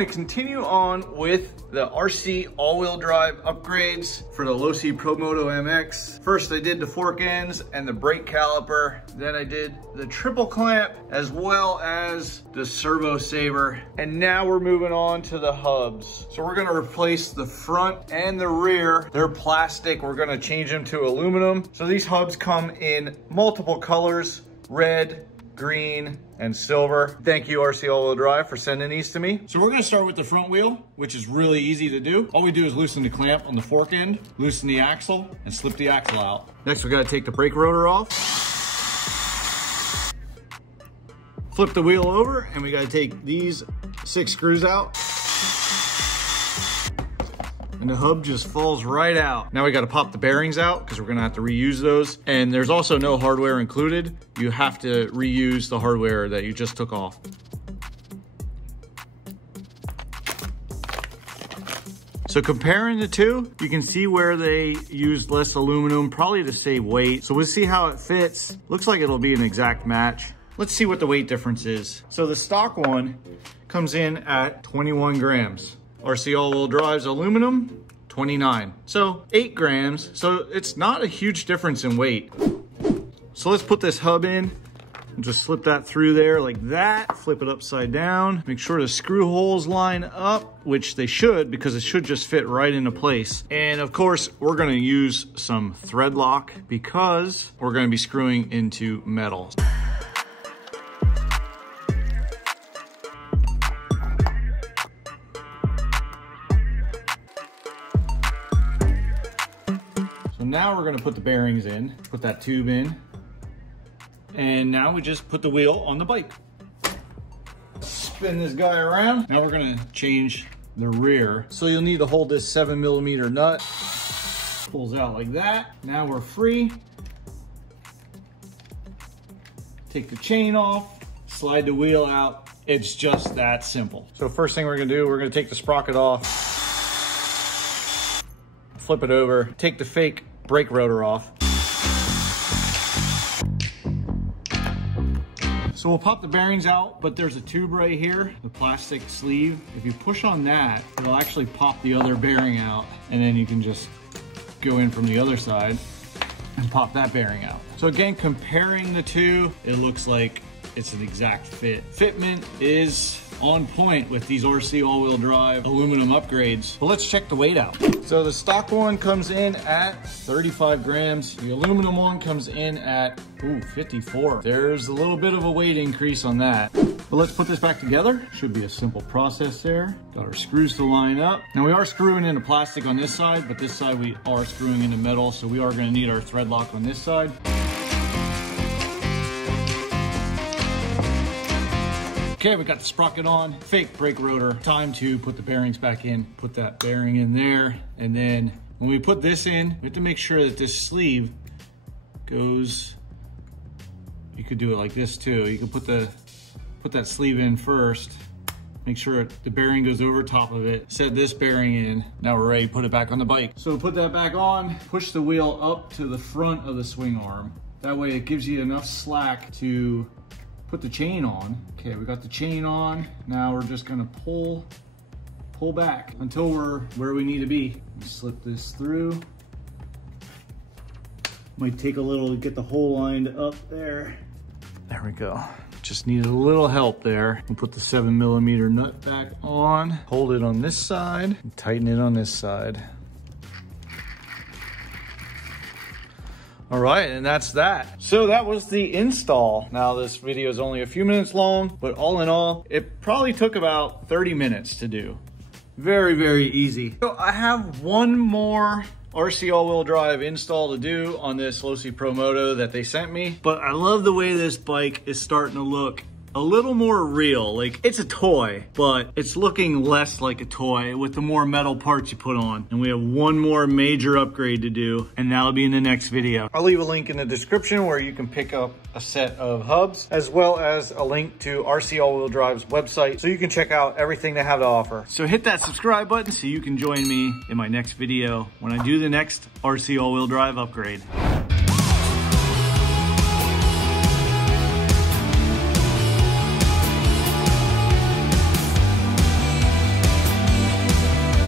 gonna continue on with the RC all-wheel drive upgrades for the Losi ProMoto MX. First, I did the fork ends and the brake caliper. Then I did the triple clamp as well as the servo saver. And now we're moving on to the hubs. So we're gonna replace the front and the rear. They're plastic. We're gonna change them to aluminum. So these hubs come in multiple colors: red, green, and silver. Thank you, RC All-Wheel Drive, for sending these to me. So we're gonna start with the front wheel, which is really easy to do. All we do is loosen the clamp on the fork end, loosen the axle, and slip the axle out. Next, we gotta take the brake rotor off. Flip the wheel over, and we gotta take these 6 screws out. And the hub just falls right out. Now we gotta pop the bearings out because we're gonna have to reuse those. And there's also no hardware included. You have to reuse the hardware that you just took off. So comparing the two, you can see where they used less aluminum, probably to save weight. So we'll see how it fits. Looks like it'll be an exact match. Let's see what the weight difference is. So the stock one comes in at 21 grams. RC all-wheel drive's aluminum, 29. So 8 grams. So it's not a huge difference in weight. So let's put this hub in and just slip that through there like that. Flip it upside down. Make sure the screw holes line up, which they should, because it should just fit right into place. And of course, we're gonna use some thread lock because we're gonna be screwing into metal. So now we're gonna put the bearings in, put that tube in, and now we just put the wheel on the bike. Spin this guy around. Now we're gonna change the rear. So you'll need to hold this 7mm nut. Pulls out like that. Now we're free. Take the chain off, slide the wheel out. It's just that simple. So first thing we're gonna do, we're gonna take the sprocket off, flip it over, take the fake brake rotor off. So we'll pop the bearings out, but there's a tube right here, the plastic sleeve. If you push on that, it'll actually pop the other bearing out, and then you can just go in from the other side and pop that bearing out. So again, comparing the two, it looks like it's an exact fit. Fitment is on point with these RC all-wheel drive aluminum upgrades. But let's check the weight out. So the stock one comes in at 35 grams. The aluminum one comes in at 54. There's a little bit of a weight increase on that. But let's put this back together. Should be a simple process there. Got our screws to line up. Now we are screwing into plastic on this side, but this side we are screwing into metal, so we are gonna need our thread lock on this side. Okay, we got the sprocket on, fake brake rotor. Time to put the bearings back in. Put that bearing in there. And then when we put this in, we have to make sure that this sleeve goes, you could do it like this too. You can put that sleeve in first. Make sure the bearing goes over top of it. Set this bearing in. Now we're ready to put it back on the bike. So put that back on, push the wheel up to the front of the swing arm. That way it gives you enough slack to put the chain on. Okay, we got the chain on. Now we're just gonna pull back until we're where we need to be. Slip this through. Might take a little to get the hole lined up there. There we go. Just needed a little help there. We'll put the 7mm nut back on. Hold it on this side and tighten it on this side. All right, and that's that. So that was the install. Now this video is only a few minutes long, but all in all, it probably took about 30 minutes to do. Very, very easy. So I have one more RC all-wheel drive install to do on this Losi ProMoto that they sent me, but I love the way this bike is starting to look a little more real. Like, it's a toy, but it's looking less like a toy with the more metal parts you put on. And we have one more major upgrade to do, and that'll be in the next video. I'll leave a link in the description where you can pick up a set of hubs, as well as a link to RC All-Wheel Drive's website, so you can check out everything they have to offer. So hit that subscribe button so you can join me in my next video when I do the next RC All-Wheel Drive upgrade.